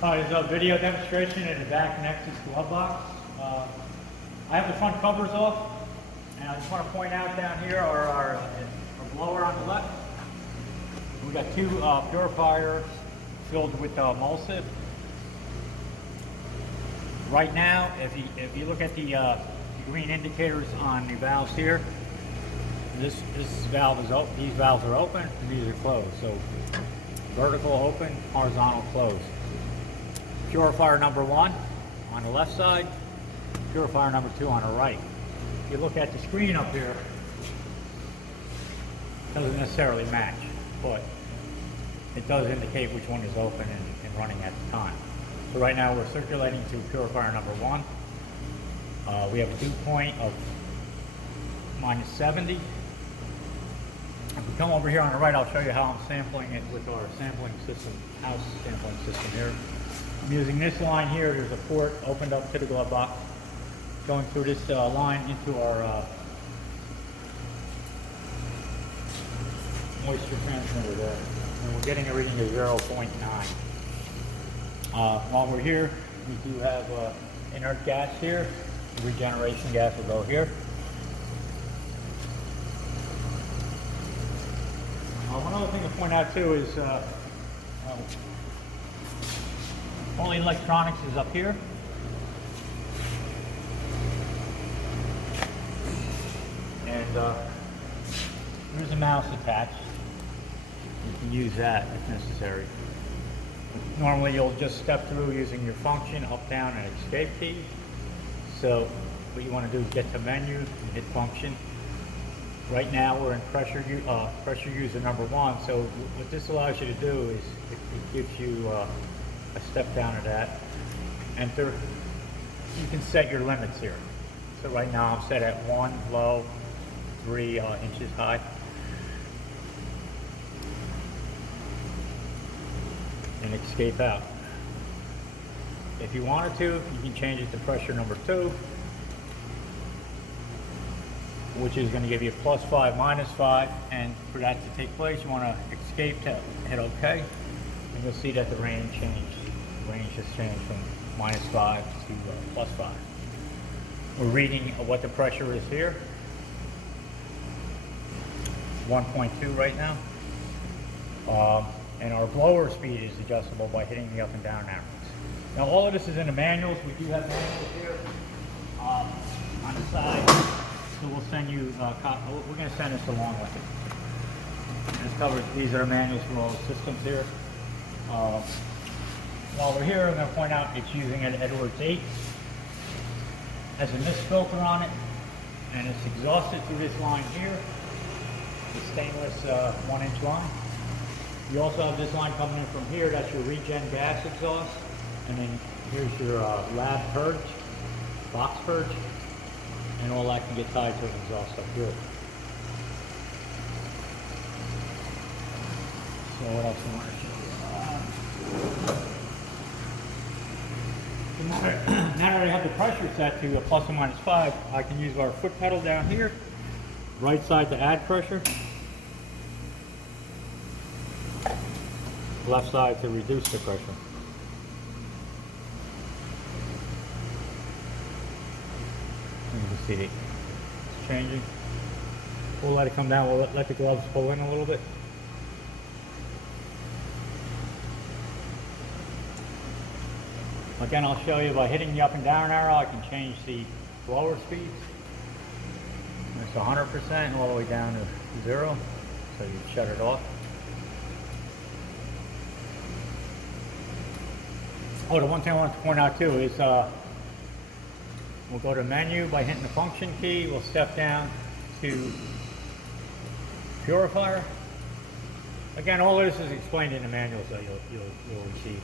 There's a video demonstration in the back Nexus glove box. I have the front covers off, and I just want to point out down here our blower on the left. We got two purifiers filled with emulsive. Right now, if you look at the green indicators on the valves here, this valve is open. These valves are open, and these are closed. So vertical open, horizontal closed. Purifier number 1 on the left side, purifier number 2 on the right. If you look at the screen up here, it doesn't necessarily match, but it does indicate which one is open and running at the time. So right now we're circulating to purifier number 1. We have a dew point of -70. If we come over here on the right, I'll show you how I'm sampling it with our sampling system, house sampling system here. I'm using this line here. There's a port opened up to the glove box. Going through this line into our moisture transmitter there. And we're getting a reading of 0.9. While we're here, we do have inert gas here. The regeneration gas will go here. One other thing to point out too is all the electronics is up here. And there's a mouse attached. You can use that if necessary. Normally you'll just step through using your function, up, down, and escape key. So what you want to do is get to menu and hit function. Right now we're in pressure user number 1. So what this allows you to do is it gives you a step down of that. Enter. You can set your limits here. So right now I'm set at 1 low, 3 inches high. And escape out. If you wanted to, you can change it to pressure number 2, which is going to give you +5, -5, and for that to take place, you want to escape to hit OK, and you'll see that the range changed. The range has changed from -5 to +5. We're reading what the pressure is here. 1.2 right now. And our blower speed is adjustable by hitting the up and down arrows. Now all of this is in the manuals. We do have manuals here on the side. So we'll send you, we're going to send this along with it. This covers, these are the manuals for all the systems here. While we're here, I'm going to point out it's using an Edwards 8. Has a mist filter on it, and it's exhausted through this line here, the stainless 1-inch line. You also have this line coming in from here, that's your regen gas exhaust. And then here's your lab purge, box purge. And all that can get tied to an exhaust up here. So what else I want to show you? Now that I have the pressure set to a ±5, I can use our foot pedal down here, right side to add pressure, left side to reduce the pressure. You can see it's changing. We'll let it come down. We'll let the gloves pull in a little bit. Again, I'll show you by hitting the up and down arrow, I can change the blower speeds. It's 100% all the way down to 0. So you shut it off. Oh, the one thing I want to point out too is we'll go to menu by hitting the function key. We'll step down to purifier. Again, all this is explained in the manual, so you'll receive.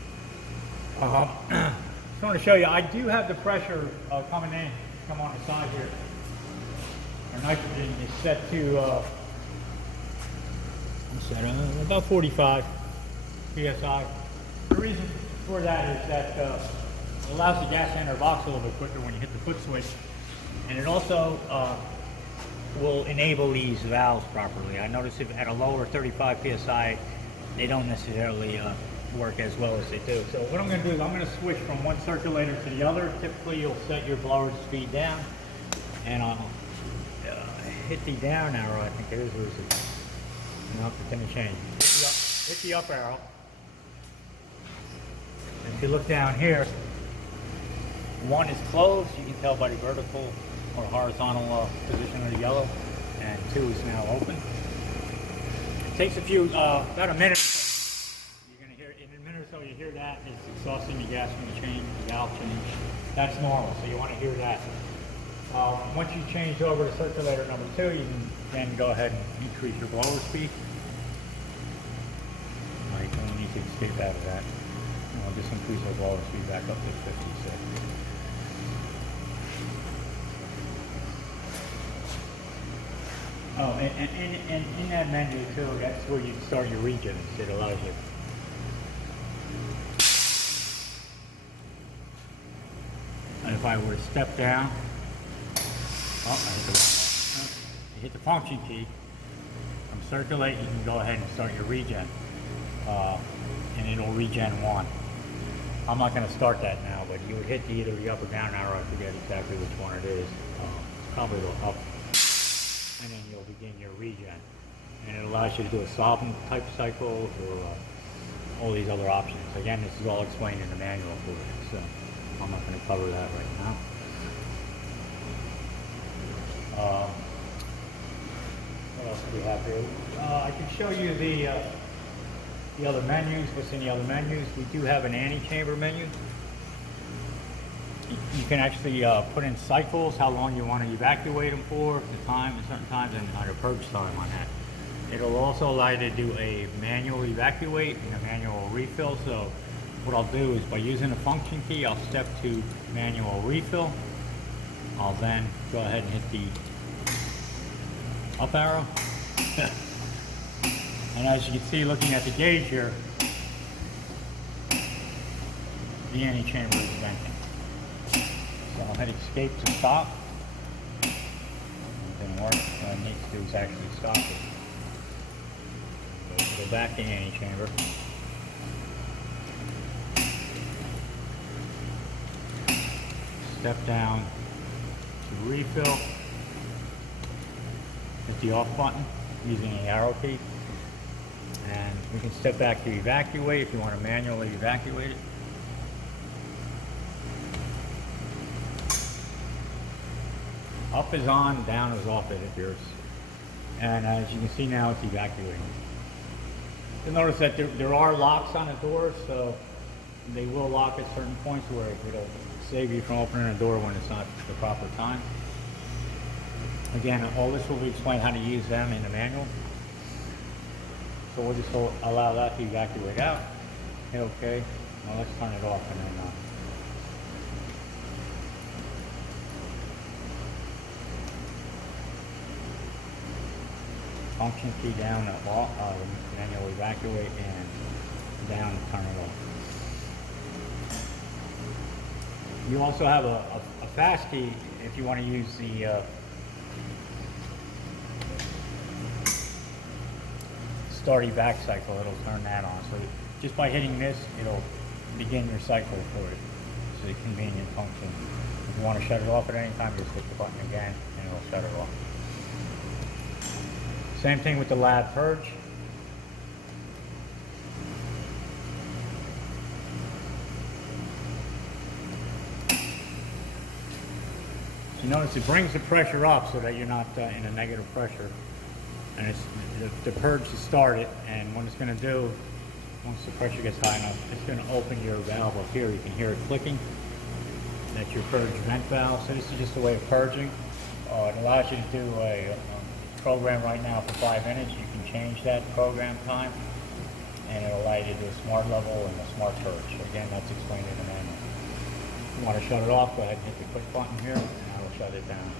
Just want to show you, I do have the pressure coming in, come on the side here. Our nitrogen is set to about 45 psi. The reason for that is that it allows the gas to enter the box a little bit quicker when you hit the foot switch, and it also will enable these valves properly. I notice if at a lower 35 psi, they don't necessarily work as well as they do. So what I'm going to do is I'm going to switch from one circulator to the other. Typically you'll set your blower speed down, and I'll hit the down arrow, I think it is, or is it? No, it's going to change. Hit the up arrow. And if you look down here, one is closed, you can tell by the vertical or horizontal position of the yellow, and two is now open. It takes a few, about a minute or so. You're going to hear, in a minute or so you hear that, it's exhausting the gas from the change, the valve change. That's normal, so you want to hear that. Once you change over to circulator number 2, you can then go ahead and increase your blower speed. You don't need to escape out of that. I'll just increase our blower speed back up to 56. Oh, and in that menu too, that's where you start your regen. It allows you. And if I were to step down, you hit the function key. From circulate, you can go ahead and start your regen, and it'll regen 1. I'm not going to start that now, but you would hit either the up or down arrow. I forget exactly which one it is. Probably the up. And then you'll begin your regen. And it allows you to do a solvent type cycle or all these other options. Again, this is all explained in the manual for it, so I'm not going to cover that right now. What else do we have here? I can show you the other menus, what's in the other menus. We do have an anti-chamber menu. You can actually put in cycles, how long you want to evacuate them for, the time, at certain times, and a purge time on that. It'll also allow you to do a manual evacuate and a manual refill. So what I'll do is by using the function key, I'll step to manual refill. I'll then go ahead and hit the up arrow. And as you can see, looking at the gauge here, the anti-chamber is venting. So I'll hit escape to stop. It didn't work. What I need to do is actually stop it. Go back to anti-chamber. Step down to refill. Hit the off button using the arrow key. And we can step back to evacuate if you want to manually evacuate it. Up is on, down is off, it appears. And as you can see now, it's evacuating. You'll notice that there are locks on the doors, so they will lock at certain points where it'll save you from opening a door when it's not the proper time. Again, all this will be explained how to use them in the manual. So we'll just allow that to evacuate out. Hit OK. Now let's turn it off and then function key down to off, manual evacuate, and down to turn it off. You also have a fast key if you want to use the start evac cycle. It'll turn that on. So just by hitting this, it'll begin your cycle for it. It's a convenient function. If you want to shut it off at any time, just hit the button again and it'll shut it off. Same thing with the lab purge. You notice it brings the pressure up so that you're not in a negative pressure. And it's the purge to start it, and what it's going to do, once the pressure gets high enough, it's going to open your valve up here. You can hear it clicking. That's your purge vent valve. So this is just a way of purging. It allows you to do a program right now for 5 minutes. You can change that program time, and it'll allow you to do a smart level and a smart purge. Again, that's explained in the manual. If you want to shut it off, go ahead and hit the quick button here, and I will shut it down.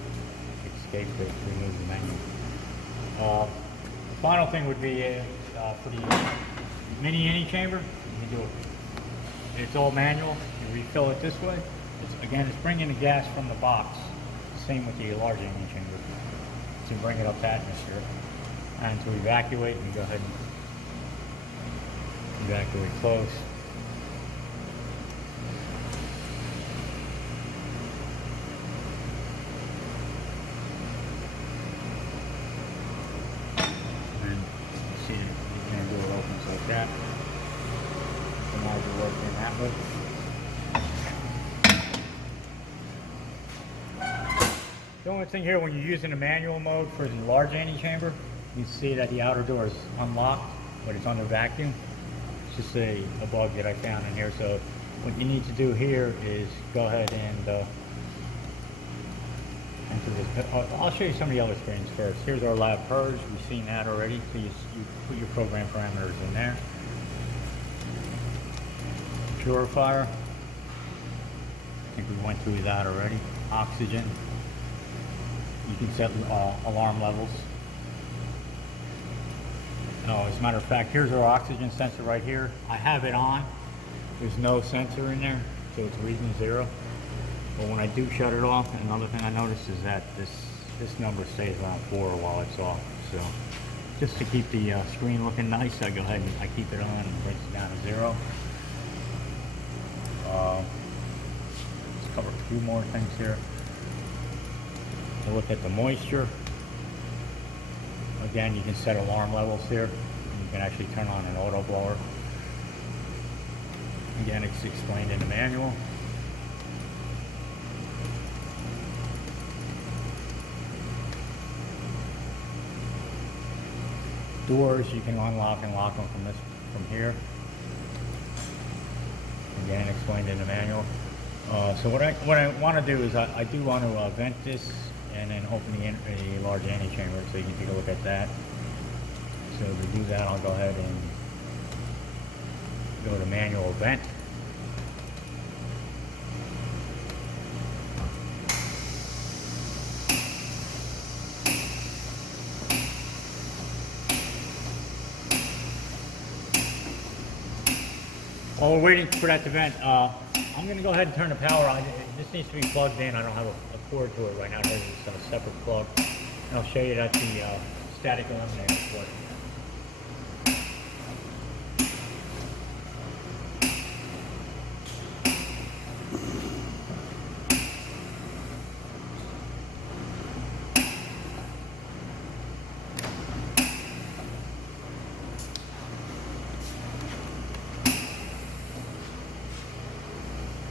Escape to remove the menu. The final thing would be for the mini anti-chamber. You can do it. It's all manual. You refill it this way. Again, it's bringing the gas from the box. Same with the large anti-chamber. To bring it up to atmosphere. And to evacuate, you go ahead and Evacuate close. And you see the inner door opens like that. So now you're working that way. The only thing here, when you're using the manual mode for the large antechamber, you see that the outer door is unlocked, but it's under vacuum. It's just a bug that I found in here. So what you need to do here is go ahead and enter this. I'll show you some of the other screens first. Here's our lab Purge. We've seen that already. So you put your program parameters in there. Purifier. I think we went through that already. Oxygen. You can set alarm levels. Oh, as a matter of fact, here's our oxygen sensor right here. I have it on. There's no sensor in there, so it's reading 0. But when I do shut it off, another thing I noticed is that this number stays around 4 while it's off. So just to keep the screen looking nice, I go ahead and I keep it on and brings it down to 0. Let's cover a few more things here. We'll look at the moisture. Again, you can set alarm levels here. You can actually turn on an auto blower. Again, it's explained in the manual. Doors, you can unlock and lock them from here. Again, explained in the manual. So what I want to do is I do want to vent this and then open the large antechamber so you can take a look at that. So to do that, I'll go ahead and go to manual vent. While we're waiting for that to vent, I'm going to go ahead and turn the power on. This needs to be plugged in. I don't have a cord to it right now. There's a separate plug. And I'll show you that the static eliminator plug.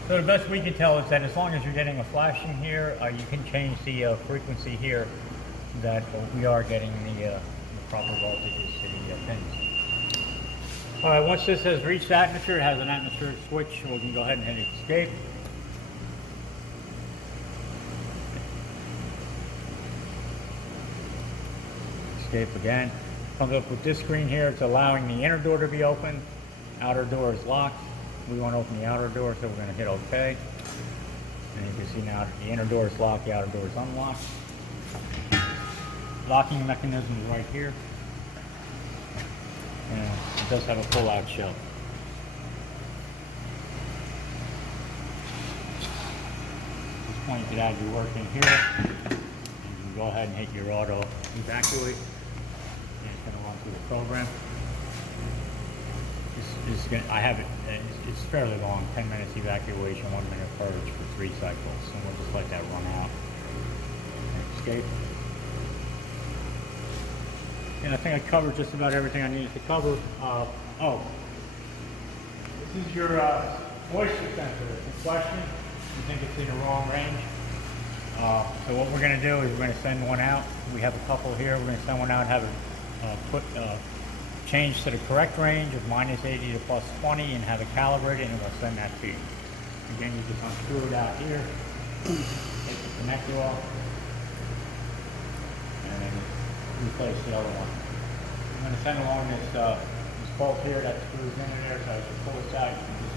So the best we can tell is that as long as you're getting a flashing here, you can change the frequency here that we are getting the proper voltages to the pins. All right, once this has reached atmosphere, it has an atmospheric switch, we can go ahead and hit escape. Escape again. Comes up with this screen here. It's allowing the inner door to be open. Outer door is locked. We want to open the outer door, so we're going to hit OK. And you can see now the inner door is locked, the outer door is unlocked. Locking mechanism is right here. And it does have a pull-out shell. At this point, you can add your work in here. And you can go ahead and hit your auto evacuate. And it's going to run through the program. I have it, it's fairly long, 10 minutes evacuation, 1 minute purge for 3 cycles, and we'll just let that run out and escape. And I think I covered just about everything I needed to cover. This is your moisture sensor. It's in question. You think it's in the wrong range. So what we're going to do is we're going to send one out. We have a couple here. We're going to send one out and have it change to the correct range of -80 to +20 and have it calibrated, and we'll send that to you. Again, you just unscrew it out here, take the connector off, and then replace the other one. I'm going to send along this bolt here that screws into there, so as you pull this out, you can just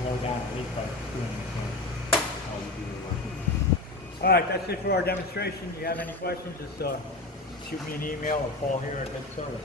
slow down the leak by screwing this in. All right, that's it for our demonstration. If you have any questions, just shoot me an email or call here at the service.